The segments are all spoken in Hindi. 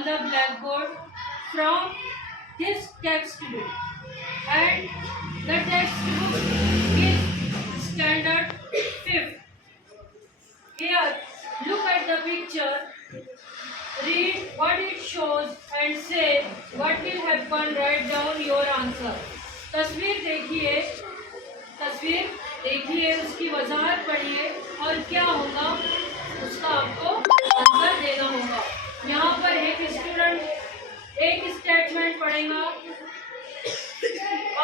on the blackboard from this textbook, and the textbook is standard 5th. Here, look at the picture, read what it shows and say what will happen. Write down your answer. तस्वीर देखिए, उसकी वजाहत पढ़िए और क्या होगा उसका आपको आंसर देना होगा। यहाँ पर एक स्टूडेंट एक स्टेटमेंट पढ़ेगा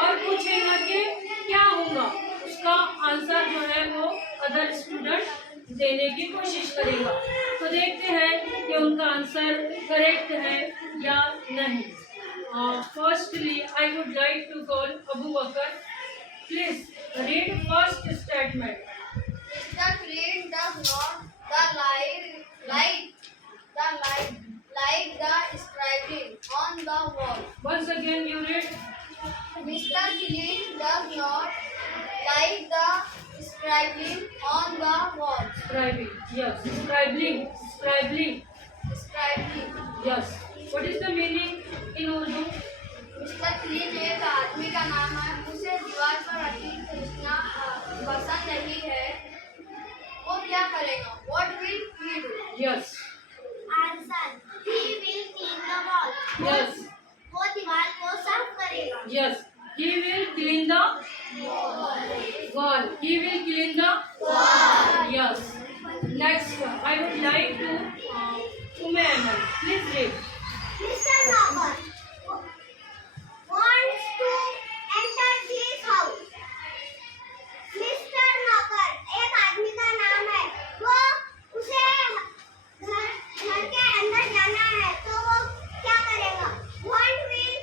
और पूछेगा कि क्या होगा, उसका आंसर जो है वो अदर स्टूडेंट देने की कोशिश करेगा। तो देखते हैं कि उनका आंसर करेक्ट है या नहीं। Firstly I would like to call Abu Bakr. Please read first statement. The crane does not like the scribbling on the wall. Once again you read. Mr. Crane does not like the scribbling on the wall. Scribbling, yes. Scribbling. Scribbling. Yes. What is the meaning in Urdu? Mister clean एक आदमी का नाम है, उसे दीवार पर रखी खींचना पसंद नहीं है। वो क्या करेगा? What will he do? Yes. Answer. He will clean the wall. Yes. वो दीवार को साफ करेगा। Yes. He will clean the wall. He will clean the wall. Yes. Next one. I would like to Umayman. Please read. Mr. Knocker wants to enter his house. Mr. Knocker एक आदमी का नाम है, वो उसे घर के अंदर जाना है, तो वो क्या करेगा? What will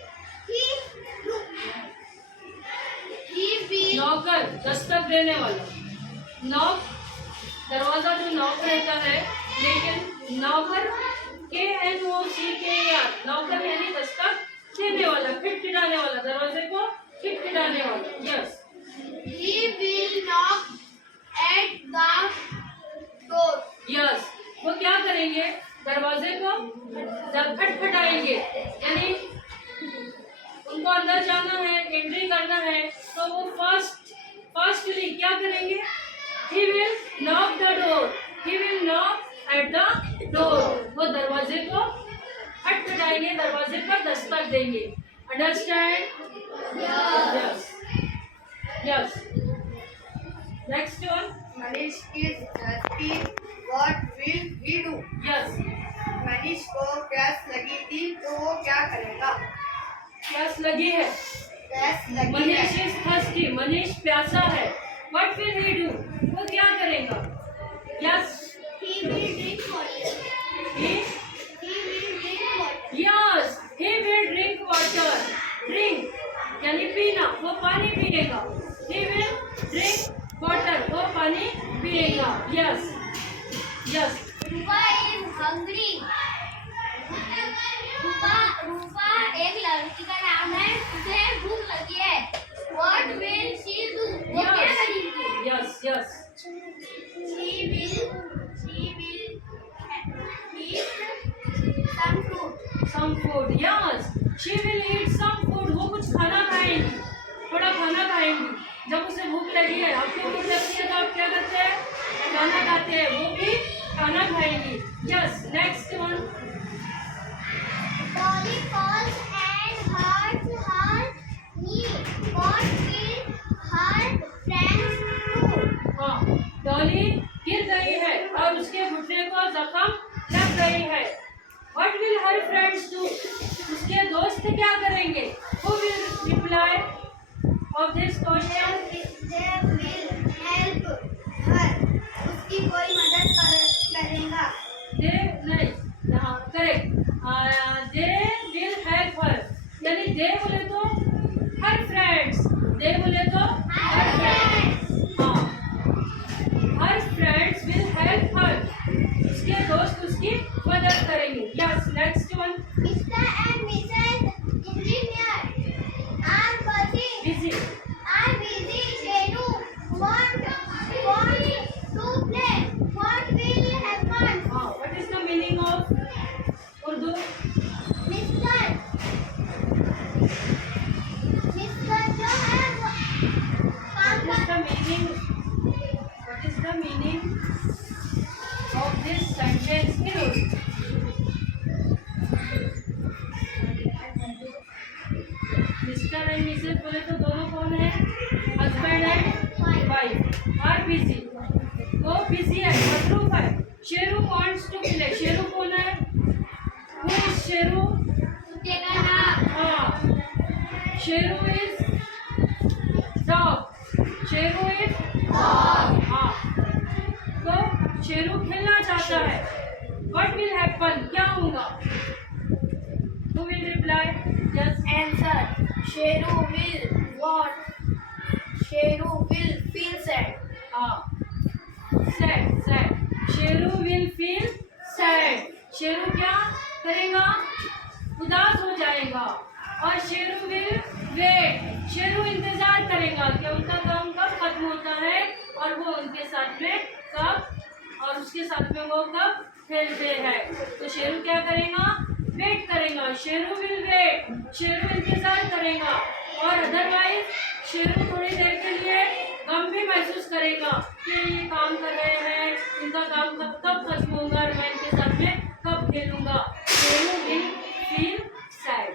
he do? He will नौकर, दस्तक देने वाला। नॉक, दरवाजा जो नॉक रहता है, लेकिन नौकर KNOCKER, नौकर यानी दस्तक देने वाला, खटखटाने वाला, दरवाजे को खटखटाने वाला। Yes. he will knock at the door. Yes. वो क्या करेंगे? दरवाजे को खटखटाएंगे, यानी उनको अंदर जाना है, एंट्री करना है, तो वो फर्स्टली क्या करेंगे? He will knock the door. He will knock at the door. वो दरवाजे को खटखटाएंगे, दरवाजे पर दस्तक देंगे। Understand? Yes. Yes. Next one. Manish is thirsty. What will he do? Yes. Manish को प्यास लगी थी, तो वो क्या करेगा? प्यास लगी है। प्यास लगी मनीष है। इज थर्स्टी, मनीष प्यासा है। What will he do? वो क्या करेगा? Yes. He will drink water. He He will drink water. Yes, he will drink water. Drink यानी पीना, वो पानी पिएगा। ही विल ड्रिंक वाटर, वो पानी पिएगा। Yes. Yes. Rupa is hungry. रूपा एक लड़की का नाम है, उसे भूख लगी है। What will she do? वो क्या करेगी? Yes. Yes. She will eat some fruit. Some food, yes. She will eat some food. वो कुछ खाना खाएंगी, थोड़ा खाना खाएंगी। जब उसे भूख लगी है, आपको भूख लगती है तो आप क्या करते हैं? खाना खाते हैं। वो भी खाना खाएंगी। Yes. Next one. Dolly falls and hurts her knee. What will her friends do? हाँ, डॉली गिर गई है और उसके घुटने को जख्म लग गई है। What will her friends do? उसके दोस्त क्या करेंगे? Who will reply of this question? They will help her. उसकी कोई मदद करेगा। They नहीं, हाँ correct. They will help her, यानी they बोले तो her friends, they बोले तो her friends। हाँ, her friends will help her. उसके दोस्त उसकी मदद करेंगे। Yes. Next one. Mr. and Mrs. Engineer are busy. They do want to play. What will happen? हाँ, what is the meaning of Urdu? तो दोनों कौन है? Husband and wife are busy. वो बिजी है, मसरूफ है। Sheru wants to play. Sheru कौन है? Who is Sheru? कुत्ते का नाम। हाँ, Sheru is dog. Sheru is dog. हाँ, तो शेरू खेलना चाहता है। What will happen? क्या होगा? Who will reply? Yes Answer. Sheru will what? Sheru will feel sad. हाँ, sad sad. Sheru will feel sad. Sheru क्या करेगा? उदास हो जाएगा। और शेरू विल वेट। शेरू इंतजार करेगा कि उनका काम कब खत्म होता है और वो उनके साथ में कब और उसके साथ में वो कब खेलते हैं। तो शेरू क्या करेगा? वेट करेगा। Sheru will wait. शेरू इंतजार करेगा। और अदरवाइज शेरू थोड़ी देर के लिए गम भी महसूस करेगा कि ये काम कर रहे हैं, इनका काम कब खत्म होगा और मैं इनके साथ में कब खेलूंगा। Sheru will feel sad.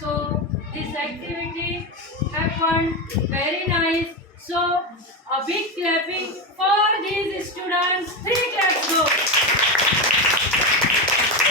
So this activity have fun, very nice. So a big clapping for these students. 3 claps go.